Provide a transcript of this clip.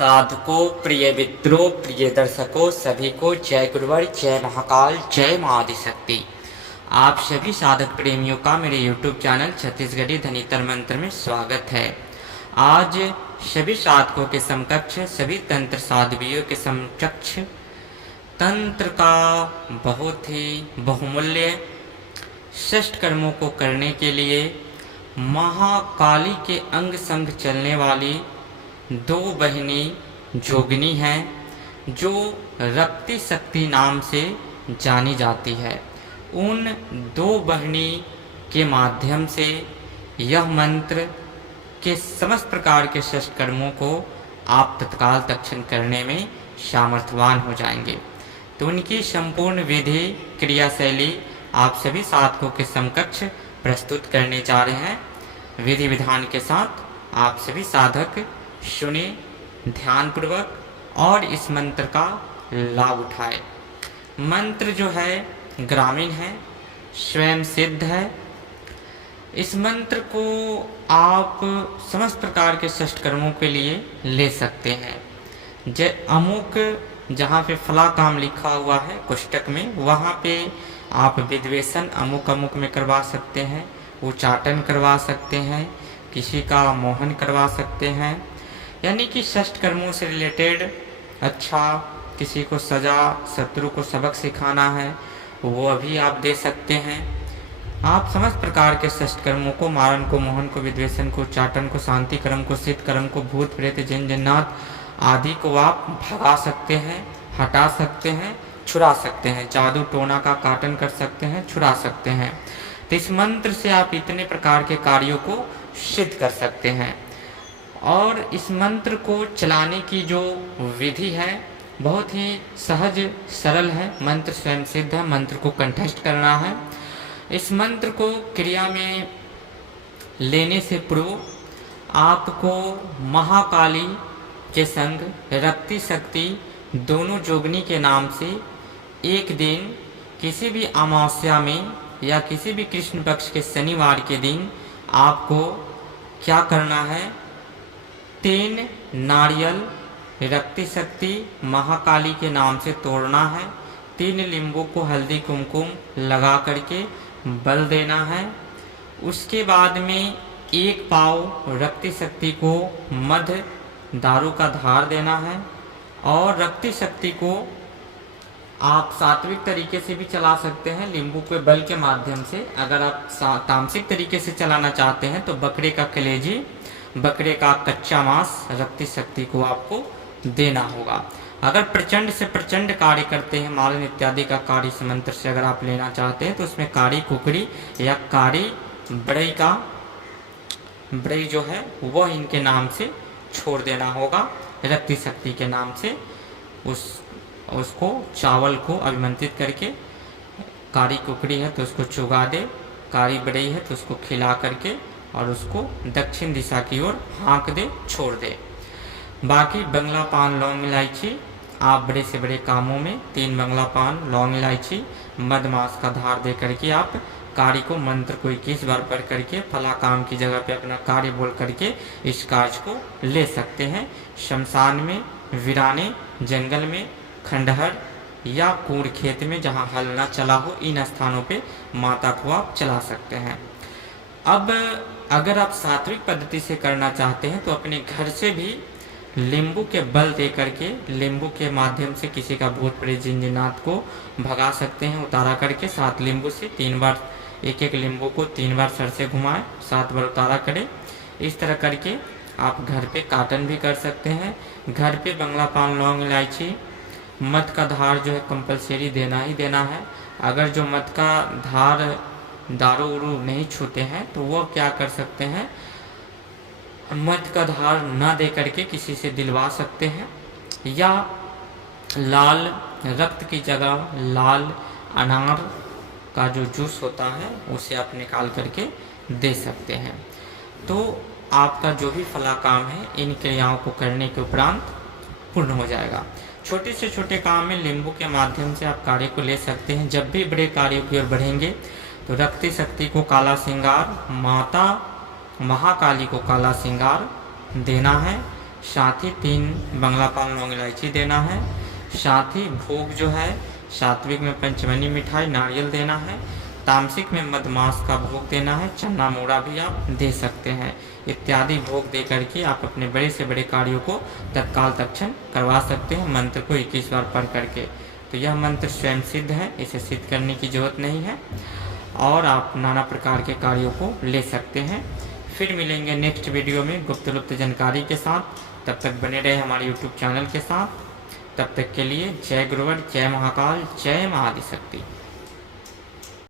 साधकों, प्रिय मित्रों, प्रिय दर्शकों, सभी को जय गुरुवर, जय महाकाल, जय मां आदिशक्ति। आप सभी साधक प्रेमियों का मेरे YouTube चैनल छत्तीसगढ़ी धनीतर मंत्र में स्वागत है। आज सभी साधकों के समकक्ष, सभी तंत्र साधवियों के समकक्ष तंत्र का बहुत ही बहुमूल्य श्रेष्ठ कर्मों को करने के लिए महाकाली के अंग संग चलने वाली दो बहिनी जोगिनी हैं जो रक्ति शक्ति नाम से जानी जाती है। उन दो बहिनी के माध्यम से यह मंत्र के समस्त प्रकार के श्रेष्ठ कर्मों को आप तत्काल तत्क्षण करने में सामर्थ्यवान हो जाएंगे। तो उनकी संपूर्ण विधि क्रियाशैली आप सभी साधकों के समकक्ष प्रस्तुत करने जा रहे हैं। विधि विधान के साथ आप सभी साधक सुने ध्यानपूर्वक और इस मंत्र का लाभ उठाए। मंत्र जो है ग्रामीण है, स्वयं सिद्ध है। इस मंत्र को आप समस्त प्रकार के श्रेष्ठ कर्मों के लिए ले सकते हैं। अमुक जहाँ पे फला काम लिखा हुआ है कोष्टक में, वहाँ पे आप विद्वेषण अमुक अमुक में करवा सकते हैं, उच्चाटन करवा सकते हैं, किसी का मोहन करवा सकते हैं, यानी कि श्रेष्ठ कर्मों से रिलेटेड अच्छा किसी को सजा, शत्रु को सबक सिखाना है वो अभी आप दे सकते हैं। आप समस्त प्रकार के श्रेष्ठ कर्मों को, मारन को, मोहन को, विद्वेषण को, उच्चाटन को, शांति कर्म को, सिद्ध कर्म को, भूत प्रेत जिन जन्नात आदि को आप भगा सकते हैं, हटा सकते हैं, छुड़ा सकते हैं। जादू टोना का काटन कर सकते हैं, छुड़ा सकते हैं। तो इस मंत्र से आप इतने प्रकार के कार्यों को सिद्ध कर सकते हैं। और इस मंत्र को चलाने की जो विधि है बहुत ही सहज सरल है। मंत्र स्वयं सिद्ध है, मंत्र को कंठस्थ करना है। इस मंत्र को क्रिया में लेने से पूर्व आपको महाकाली के संग रक्ति शक्ति दोनों जोगनी के नाम से एक दिन किसी भी अमावस्या में या किसी भी कृष्ण पक्ष के शनिवार के दिन आपको क्या करना है, 3 नारियल रक्ति शक्ति महाकाली के नाम से तोड़ना है। 3 नींबू को हल्दी कुमकुम लगा करके बल देना है। उसके बाद में 1 पाव रक्ति शक्ति को मध दारू का धार देना है। और रक्ति शक्ति को आप सात्विक तरीके से भी चला सकते हैं, नींबू के बल के माध्यम से। अगर आप तामसिक तरीके से चलाना चाहते हैं तो बकरे का कलेजी, बकरे का कच्चा मांस रक्ति शक्ति को आपको देना होगा। अगर प्रचंड से प्रचंड कार्य करते हैं, मालन इत्यादि का कार्य इस मंत्र से अगर आप लेना चाहते हैं तो उसमें कारी कुकड़ी या कारी बड़ई जो है वह इनके नाम से छोड़ देना होगा। रक्ति शक्ति के नाम से उसको चावल को अभिमंत्रित करके, कारी कुकड़ी है तो उसको चुगा दे, कारी बड़ई है तो उसको खिला करके और उसको दक्षिण दिशा की ओर हाँक दे, छोड़ दे। बाकी बंगला पान, लौंग, इलायची आप बड़े से बड़े कामों में 3 बंगला पान, लौंग, इलायची, मधमास का धार दे करके आप कार्य को मंत्र को 21 बार पढ़ करके फला काम की जगह पे अपना कार्य बोल करके इस कार्य को ले सकते हैं। शमशान में, वीराने, जंगल में, खंडहर या कूड़ खेत में जहाँ हल ना चला हो, इन स्थानों पे माता को आप चला सकते हैं। अब अगर आप सात्विक पद्धति से करना चाहते हैं तो अपने घर से भी नींबू के बल दे करके, नींबू के माध्यम से किसी का भूत प्रेत जिन जिन्नात को भगा सकते हैं। उतारा करके 7 नींबू से 3 बार, एक नींबू को 3 बार सर से घुमाएं, 7 बार उतारा करें। इस तरह करके आप घर पे काटन भी कर सकते हैं। घर पे बंगला पान, लौंग, इलायची, मध का धार जो है कंपलसरी देना ही देना है। अगर जो मध का धार दारू उरू नहीं छूते हैं तो वो क्या कर सकते हैं, मध का धार ना दे करके किसी से दिलवा सकते हैं। या लाल रक्त की जगह लाल अनार का जो जूस होता है उसे आप निकाल करके दे सकते हैं। तो आपका जो भी फला काम है इन क्रियाओं को करने के उपरांत पूर्ण हो जाएगा। छोटे से छोटे काम में नींबू के माध्यम से आप कार्य को ले सकते हैं। जब भी बड़े कार्यों की ओर बढ़ेंगे तो रक्ति शक्ति को काला श्रृंगार, माता महाकाली को काला श्रृंगार देना है। साथ ही 3 बंगला पान लौंग इलायची देना है। साथ ही भोग जो है सात्विक में पंचमनी मिठाई नारियल देना है। तामसिक में मधमास का भोग देना है, चना मोड़ा भी आप दे सकते हैं। इत्यादि भोग दे करके आप अपने बड़े से बड़े कार्यों को तत्काल तत्क्षण करवा सकते हैं, मंत्र को 21 बार पढ़ करके। तो यह मंत्र स्वयं सिद्ध है, इसे सिद्ध करने की जरूरत नहीं है और आप नाना प्रकार के कार्यों को ले सकते हैं। फिर मिलेंगे नेक्स्ट वीडियो में गुप्त लुप्त जानकारी के साथ। तब तक बने रहे हमारे यूट्यूब चैनल के साथ। तब तक के लिए जय गुरुवर, जय महाकाल, जय महाआदिशक्ति।